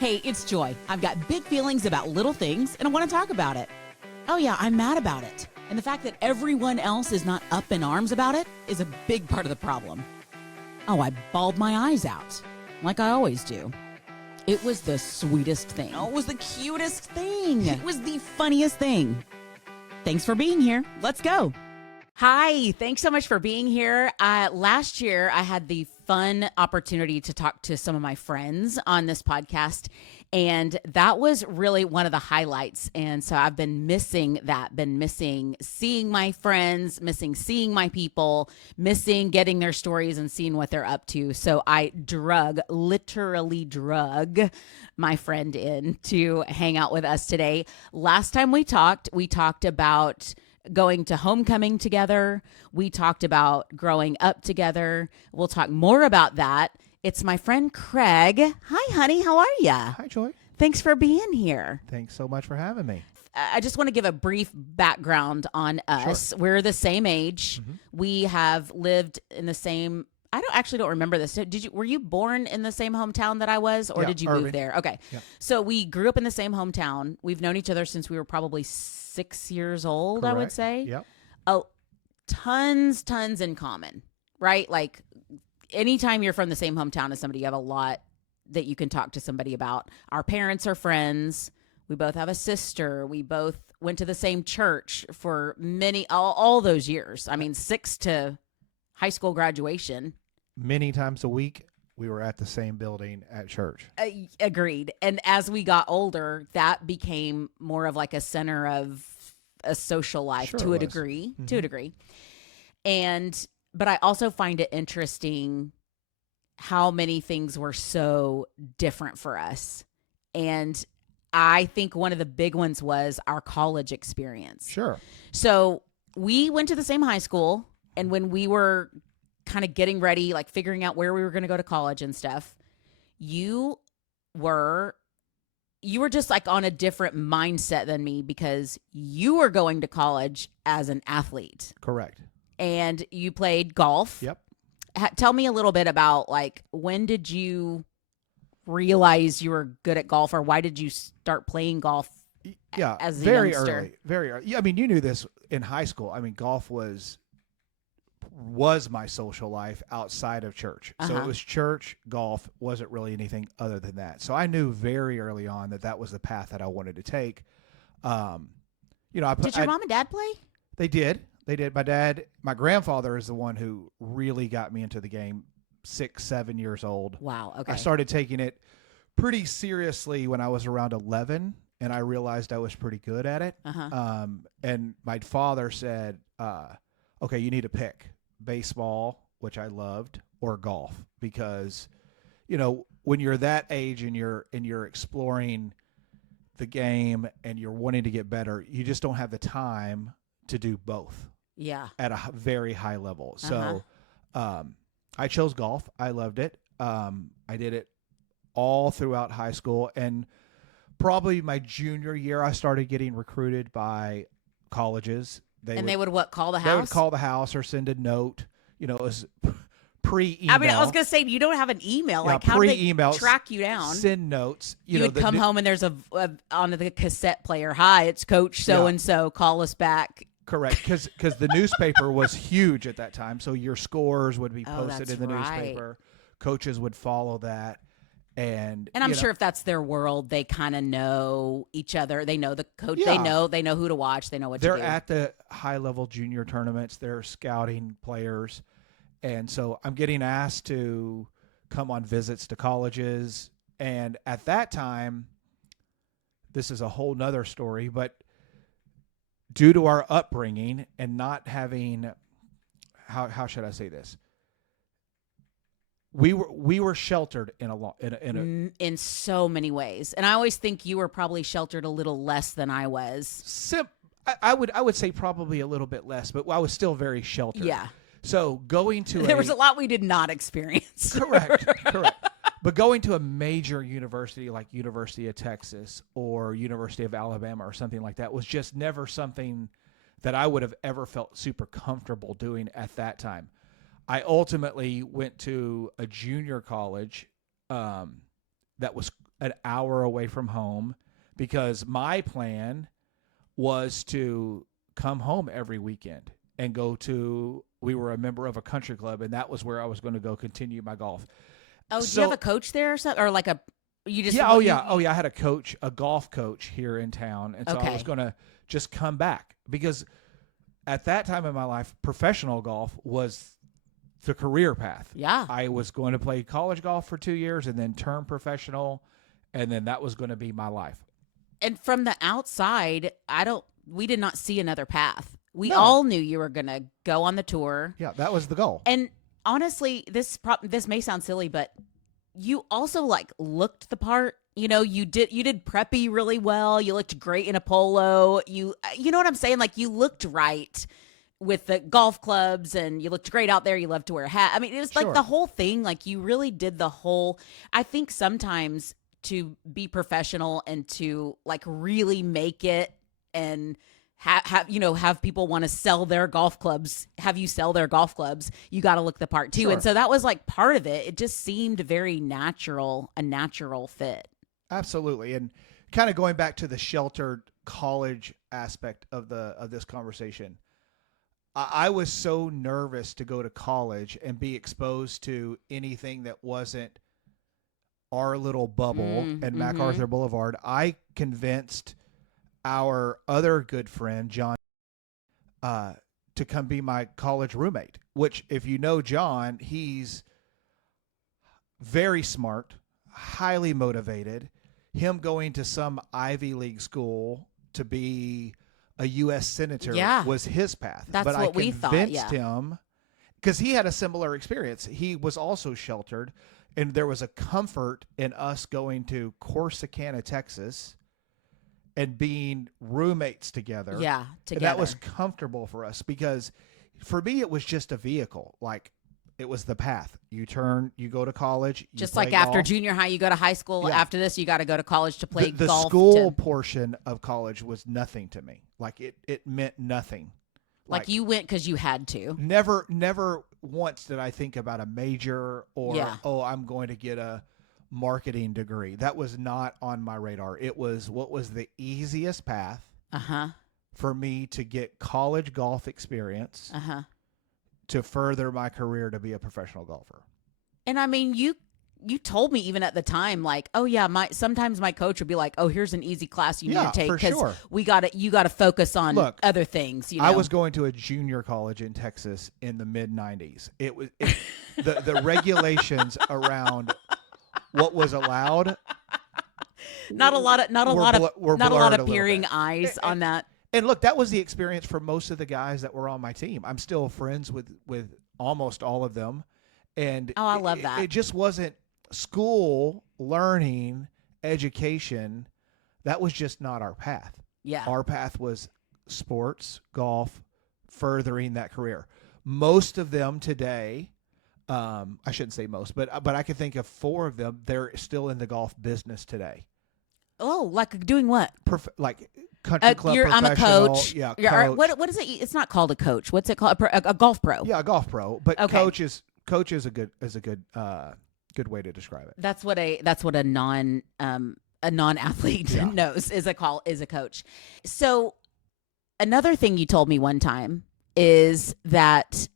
Hey, it's Joy. I've got big feelings about little things, and I want to talk about it. Oh yeah, I'm mad about it. And the fact that everyone else is not up in arms about it is a big part of the problem. Oh, I bawled my eyes out, like I always do. It was the sweetest thing. Oh, it was the cutest thing. It was the funniest thing. Thanks for being here. Let's go. Hi, thanks so much for being here. Last year, I had the fun opportunity to talk to some of my friends on this podcast, and that was really one of the highlights. And so I've been missing that, been missing seeing my friends, missing seeing my people, missing getting their stories and seeing what they're up to. So I literally drug my friend in to hang out with us today. Last time we talked about going to homecoming together. We talked about growing up together. We'll talk more about that. It's my friend Craig. Hi, honey. How are ya? Hi, Joy. Thanks for being here. Thanks so much for having me. I just want to give a brief background on us. Sure. We're the same age. Mm-hmm. We have lived in the same. I don't remember this. Were you born in the same hometown that I was, or did you move there? Okay. Yeah. So we grew up in the same hometown. We've known each other since we were probably 6 years old, correct. I would say. Yep. Oh, tons in common, right? Like anytime you're from the same hometown as somebody, you have a lot that you can talk to somebody about. Our parents are friends. We both have a sister. We both went to the same church for all those years. I mean, 6 to high school graduation. Many times a week, we were at the same building at church. Agreed. And as we got older, that became more of like a center of a social life to a degree. But I also find it interesting how many things were so different for us. And I think one of the big ones was our college experience. Sure. So we went to the same high school. And when we were kind of getting ready, like figuring out where we were going to go to college and stuff, you were just like on a different mindset than me because you were going to college as an athlete. Correct. And you played golf. Yep. Tell me a little bit about like, when did you realize you were good at golf, or why did you start playing golf? Yeah, as a very youngster? very early. Yeah, I mean, you knew this in high school. I mean, golf was my social life outside of church. So it was church, golf, wasn't really anything other than that. So I knew very early on that was the path that I wanted to take. Did your mom and dad play? They did. My grandfather is the one who really got me into the game, 6, 7 years old. Wow. Okay. I started taking it pretty seriously when I was around 11, and I realized I was pretty good at it. And my father said, okay, you need to pick baseball, which I loved, or golf, because, when you're that age and you're exploring the game and you're wanting to get better, you just don't have the time to do both. Yeah. At a very high level. So, I chose golf. I loved it. I did it all throughout high school, and probably my junior year, I started getting recruited by colleges. They would call the house? They would call the house or send a note. It was pre-email. I mean, I was going to say, you don't have an email. Yeah, like, how do they track you down? Send notes. You would come home and there's on the cassette player, hi, it's Coach so-and-so, call us back. Correct, because the newspaper was huge at that time, so your scores would be posted in the newspaper. Coaches would follow that. And I'm sure if that's their world, they kind of know each other. They know the coach. Yeah. They know who to watch. They know what to do. They're at the high-level junior tournaments. They're scouting players. And so I'm getting asked to come on visits to colleges. And at that time, this is a whole nother story, but due to our upbringing and not having, how should I say this? We were sheltered in so many ways, and I always think you were probably sheltered a little less than I was. I would say probably a little bit less, but I was still very sheltered. Yeah. So going to there was a lot we did not experience. Correct. But going to a major university like University of Texas or University of Alabama or something like that was just never something that I would have ever felt super comfortable doing at that time. I ultimately went to a junior college that was an hour away from home because my plan was to come home every weekend and we were a member of a country club, and that was where I was going to go continue my golf. Oh, do you have a coach there or something? Or like you just... Yeah, I had a golf coach here in town, and so I was going to just come back because at that time in my life, professional golf was the career path. Yeah. I was going to play college golf for 2 years and then turn professional, and then that was going to be my life. And from the outside, we did not see another path. We all knew you were going to go on the tour. Yeah, that was the goal. And honestly, this may sound silly, but you also like looked the part. You know, you did preppy really well. You looked great in a polo. You know what I'm saying? Like, you looked right with the golf clubs, and you looked great out there. You loved to wear a hat. I mean, it was like the whole thing. Like, you really did the whole. I think sometimes to be professional and to like really make it and have people want to sell their golf clubs, have you sell their golf clubs, you got to look the part too. Sure. And so that was like part of it. It just seemed very natural, a natural fit. Absolutely. And kind of going back to the sheltered college aspect of this conversation, I was so nervous to go to college and be exposed to anything that wasn't our little bubble and MacArthur Boulevard. I convinced our other good friend, John, to come be my college roommate, which, if you know John, he's very smart, highly motivated. Him going to some Ivy League school to be a U.S. senator was his path. That's but what we thought. I convinced him, because he had a similar experience. He was also sheltered, and there was a comfort in us going to Corsicana, Texas, and being roommates together. Yeah, together. And that was comfortable for us because for me, it was just a vehicle. Like, it was the path. You go to college. Just like after golf. Junior high, you go to high school. Yeah. After this, you got to go to college to play the golf. The school portion of college was nothing to me. Like, it meant nothing. Like you went because you had to. Never once did I think about a major or, I'm going to get a marketing degree. That was not on my radar. It was what was the easiest path for me to get college golf experience to further my career to be a professional golfer. And I mean, you told me even at the time, like, oh yeah, sometimes my coach would be like, oh, here's an easy class you need to take because you got to focus on other things. You know? I was going to a junior college in Texas in the mid '90s. The regulations around what was allowed. Not a lot of peering eyes on that. And look, that was the experience for most of the guys that were on my team. I'm still friends with almost all of them. And I love that. It just wasn't school, learning, education. That was just not our path. Yeah. Our path was sports, golf, furthering that career. Most of them today, I shouldn't say most, but I can think of 4 of them. They're still in the golf business today. Oh, like doing what? Like country club professional. I'm a coach. Yeah, coach. What is it? It's not called a coach. What's it called? A golf pro. Yeah, a golf pro. But coach is a good way to describe it. That's what a non-athlete knows is a coach. So another thing you told me one time is that,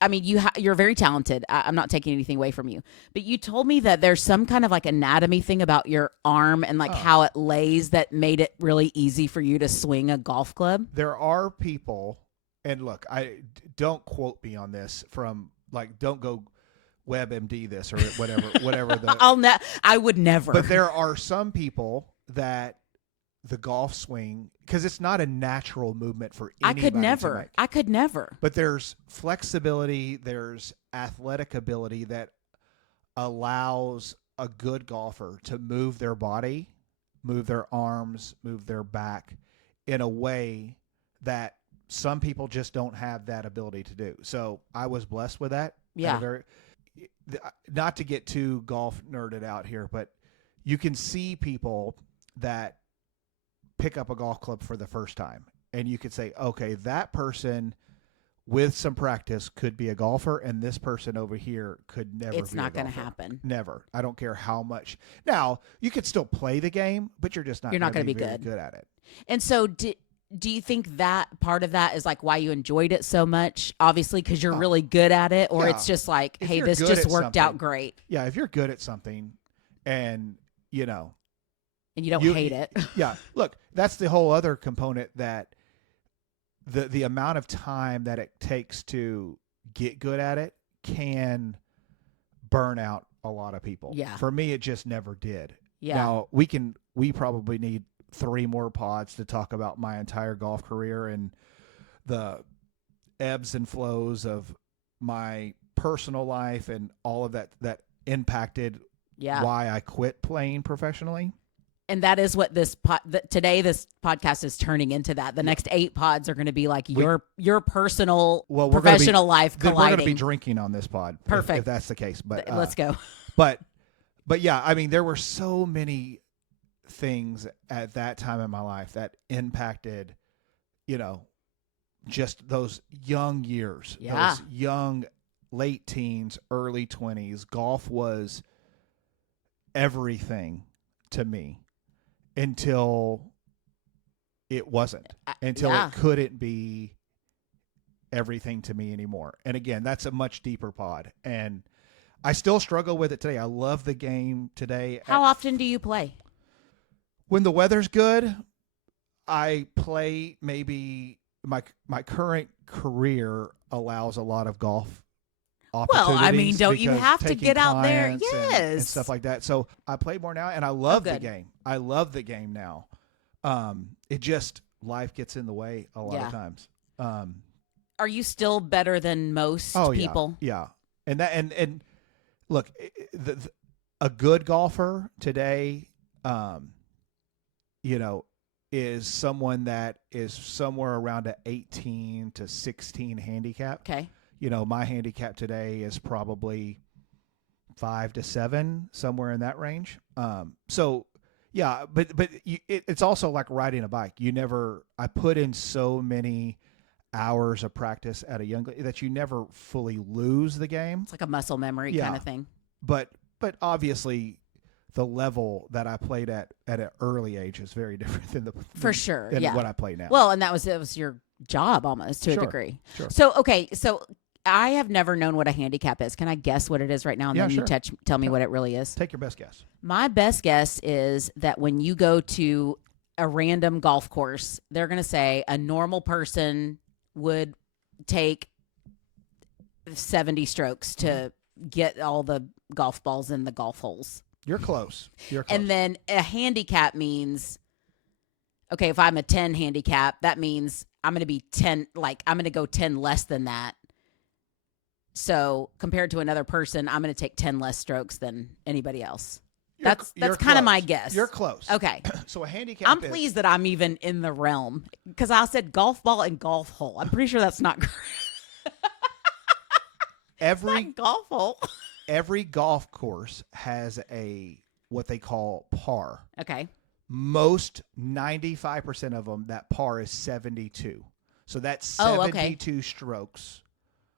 I mean, you're very talented. I'm not taking anything away from you, but you told me that there's some kind of like anatomy thing about your arm and like how it lays that made it really easy for you to swing a golf club. There are people, and look, I don't quote me on this from like, don't go WebMD this or whatever. I would never. But there are some people that the golf swing, because it's not a natural movement for anybody. I could never. But there's flexibility, there's athletic ability that allows a good golfer to move their body, move their arms, move their back in a way that some people just don't have that ability to do. So I was blessed with that. Yeah. Not to get too golf nerded out here, but you can see people that pick up a golf club for the first time, and you could say, okay, that person with some practice could be a golfer, and this person over here could never It's be not a going to golfer. happen. Never. I don't care how much. Now, you could still play the game, but you're just not going to be very good at it. And so do you think that part of that is like why you enjoyed it so much? Obviously, because you're really good at it, or it's just like, hey, this just worked out great. Yeah, if you're good at something and, you know. And you don't hate it. Yeah. Look, that's the whole other component, that the amount of time that it takes to get good at it can burn out a lot of people. Yeah. For me, it just never did. Yeah. Now, we probably need 3 more pods to talk about my entire golf career and the ebbs and flows of my personal life and all of that impacted why I quit playing professionally. And that is what today this podcast is turning into. That the next 8 pods are going to be like your personal professional life colliding. We're going to be drinking on this pod. Perfect. If that's the case. But let's go. But yeah, I mean, there were so many things at that time in my life that impacted, just those young years, those young late teens, early 20s. Golf was everything to me until it wasn't, until it couldn't be everything to me anymore. And again, that's a much deeper pod, and I still struggle with it today. I love the game today. How often do you play? When the weather's good, I play. Maybe my current career allows a lot of golf opportunities. Well, I mean, don't you have to get out there? Yes. And stuff like that. So I play more now, and I love the game. I love the game now. It just, life gets in the way a lot of times. Are you still better than most people? Yeah. And look, a good golfer today, is someone that is somewhere around an 18 to 16 handicap. Okay. My handicap today is probably 5 to 7, somewhere in that range. So yeah, but it's also like riding a bike. I put in so many hours of practice at a young that you never fully lose the game. It's like a muscle memory kind of thing. But obviously, the level that I played at an early age is very different than what I play now. Well, and it was your job almost to a degree. Sure. So I have never known what a handicap is. Can I guess what it is right now? And then you tell me what it really is. Take your best guess. My best guess is that when you go to a random golf course, they're going to say a normal person would take 70 strokes to get all the golf balls in the golf holes. You're close. And then a handicap means, okay, if I'm a 10 handicap, that means I'm going to be 10, like I'm going to go 10 less than that. So compared to another person, I'm going to take 10 less strokes than anybody else. That's kind of my guess. You're close. Okay. So a handicap I'm pleased that I'm even in the realm, because I said golf ball and golf hole. I'm pretty sure that's not correct. Every golf hole. Every golf course has what they call par. Okay. Most 95% of them, that par is 72. So that's 72 strokes.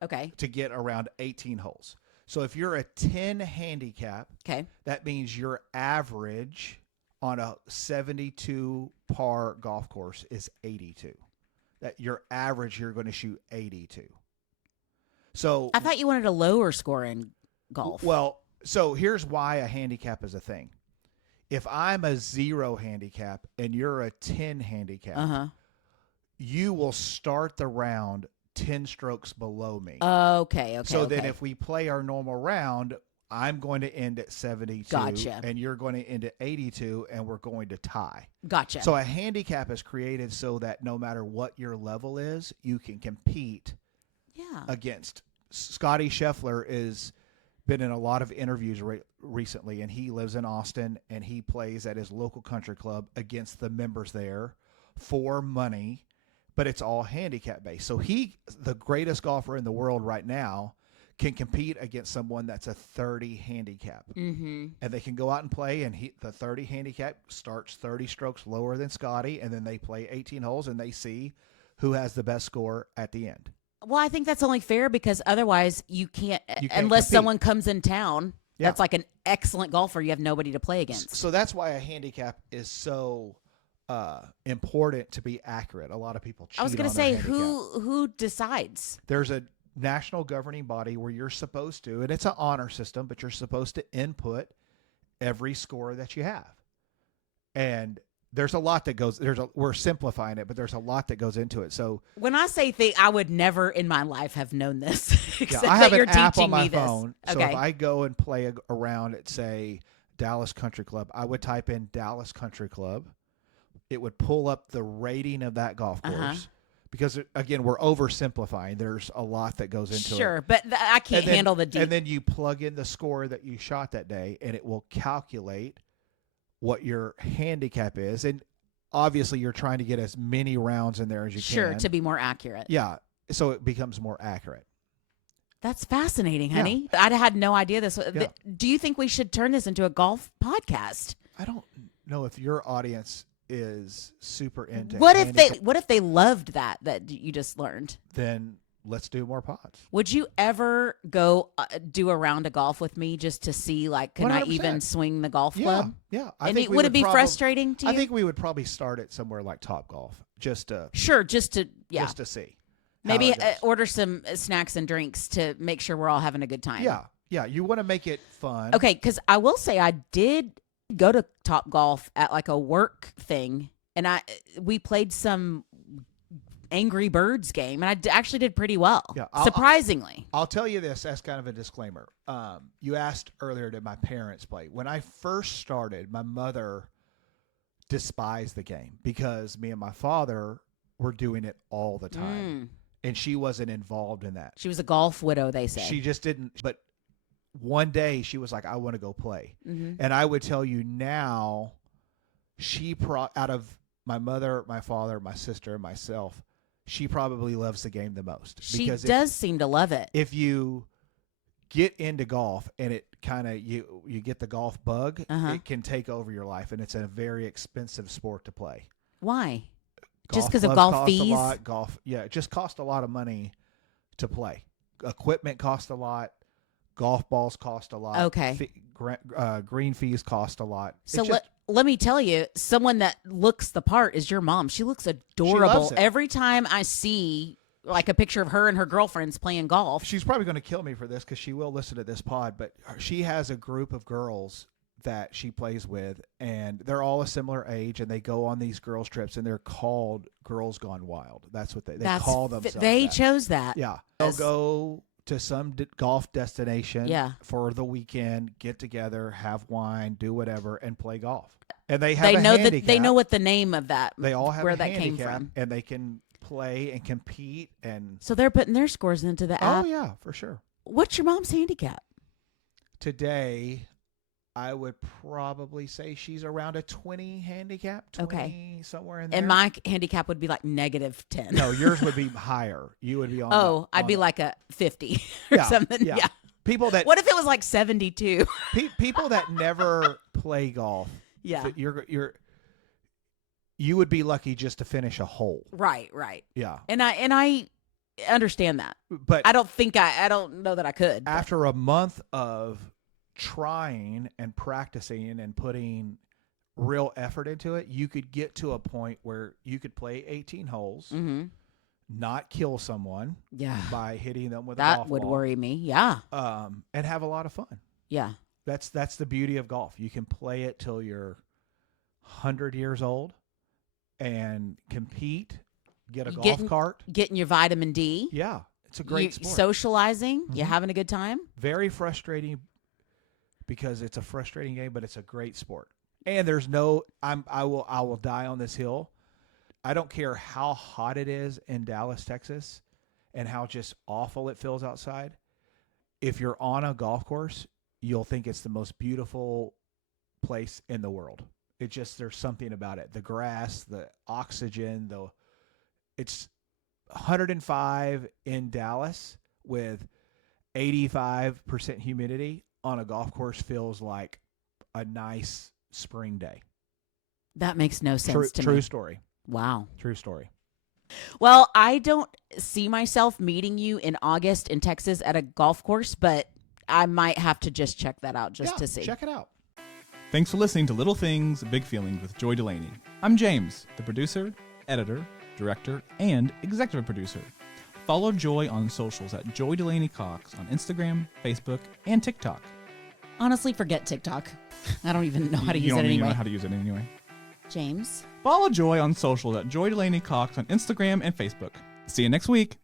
Okay. To get around 18 holes. So if you're a 10 handicap, that means your average on a 72 par golf course is 82. That your average, you're going to shoot 82. So I thought you wanted a lower score in golf. Well, so here's why a handicap is a thing. If I'm a 0 handicap and you're a 10 handicap, you will start the round 10 strokes below me. Okay. So then if we play our normal round, I'm going to end at 72. Gotcha. And you're going to end at 82, and we're going to tie. Gotcha. So a handicap is created so that no matter what your level is, you can compete against. Scotty Scheffler is been in a lot of interviews recently, and he lives in Austin, and he plays at his local country club against the members there for money, but it's all handicap based. So the greatest golfer in the world right now, can compete against someone that's a 30 handicap. Mm-hmm. And they can go out and play, and the 30 handicap starts 30 strokes lower than Scotty, and then they play 18 holes, and they see who has the best score at the end. Well, I think that's only fair because otherwise you can't You can't unless compete. someone comes in town. Yeah. That's like an excellent golfer. You have nobody to play against. So that's why a handicap is so important to be accurate. A lot of people cheat I was going on to their say handicap. who decides? There's a national governing body where you're supposed to, and it's an honor system, but you're supposed to input every score that you have. And there's a lot that goes. We're simplifying it, but there's a lot that goes into it. So When I say I would never in my life have known this. Except I that have you're an app teaching on my me this. phone. So Okay. if I go and play around at, say, Dallas Country Club, I would type in Dallas Country Club. It would pull up the rating of that golf course. Because, again, we're oversimplifying. There's a lot that goes into it. Sure, but I can't handle the deep. And then you plug in the score that you shot that day, and it will calculate what your handicap is. And obviously, you're trying to get as many rounds in there as you can. Sure, to be more accurate. Yeah, so it becomes more accurate. That's fascinating, honey. I had no idea this. Yeah. Do you think we should turn this into a golf podcast? I don't know if your audience is super into What handicap. if they loved that you just learned? Then let's do more pods. Would you ever go do a round of golf with me just to see, like, can I 100%. even swing the golf club? Yeah. Would it be frustrating to you? I think we would probably start it somewhere like Top Golf, just to just to see. maybe how it goes. order some snacks and drinks to make sure we're all having a good time. Yeah. You want to make it fun. Okay, because I will say I did go to Top Golf at like a work thing, and we played some Angry Birds game, and I actually did pretty well. Yeah, surprisingly. I'll tell you this as kind of a disclaimer. You asked earlier, did my parents play? When I first started, my mother despised the game because me and my father were doing it all the time. And she wasn't involved in that. She was a golf widow, they say. She just didn't. But one day she was like, I want to go play. And I would tell you now, out of my mother, my father, my sister, and myself, she probably loves the game the most. She because does seem to love it. If you get into golf and it kind of you get the golf bug, it can take over your life, and it's a very expensive sport to play. Why? Golf Just because of clubs golf cost fees? A lot. It just costs a lot of money to play. Equipment costs a lot. Golf balls cost a lot. Okay. Green fees cost a lot. So let me tell you, someone that looks the part is your mom. She looks adorable. loves it. Every time I see like a picture of her and her girlfriends playing golf. She's probably going to kill me for this because she will listen to this pod, but she has a group of girls that she plays with, and they're all a similar age, and they go on these girls trips, and they're called Girls Gone Wild. That's what they call themselves. They that. chose that. Yeah. They'll go to some golf destination for the weekend, get together, have wine, do whatever, and play golf. And they have they know what the name of that. They all have where a that came handicap, from, and they can play and compete. And so they're putting their scores into the app. Oh yeah, for sure. What's your mom's handicap? Today, I would probably say she's around a 20 handicap, 20 somewhere in there. And my handicap would be like -10. No, yours would be higher. You would be on. I'd be like a 50 or something. Yeah. People that. What if it was like 72? People that never play golf. Yeah. You would be lucky just to finish a hole. Right. Yeah. And I understand that. But I don't know that I could. After a month of trying and practicing and putting real effort into it, you could get to a point where you could play 18 holes, not kill someone by hitting them with a golf ball. That would worry me. Yeah. And have a lot of fun. Yeah. That's the beauty of golf. You can play it till you're 100 years old and compete, get a golf cart. Getting your vitamin D. Yeah. It's a great sport. Socializing. You having a good time. Very frustrating because it's a frustrating game, but it's a great sport. And there's no I will die on this hill. I don't care how hot it is in Dallas, Texas, and how just awful it feels outside. If you're on a golf course, you'll think it's the most beautiful place in the world. There's something about it. The grass, the oxygen, it's 105 in Dallas with 85% humidity on a golf course feels like a nice spring day. That makes no sense to me. True story. Wow. True story. Well, I don't see myself meeting you in August in Texas at a golf course, but I might have to just check that out just to see. Check it out. Thanks for listening to Little Things, Big Feelings with Joy Delaney. I'm James, the producer, editor, director, and executive producer. Follow Joy on socials at Joy Delaney Cox on Instagram, Facebook, and TikTok. Honestly, forget TikTok. I don't even know how to use it You anyway. know how to use it anyway. James? Follow Joy on socials at Joy Delaney Cox on Instagram and Facebook. See you next week.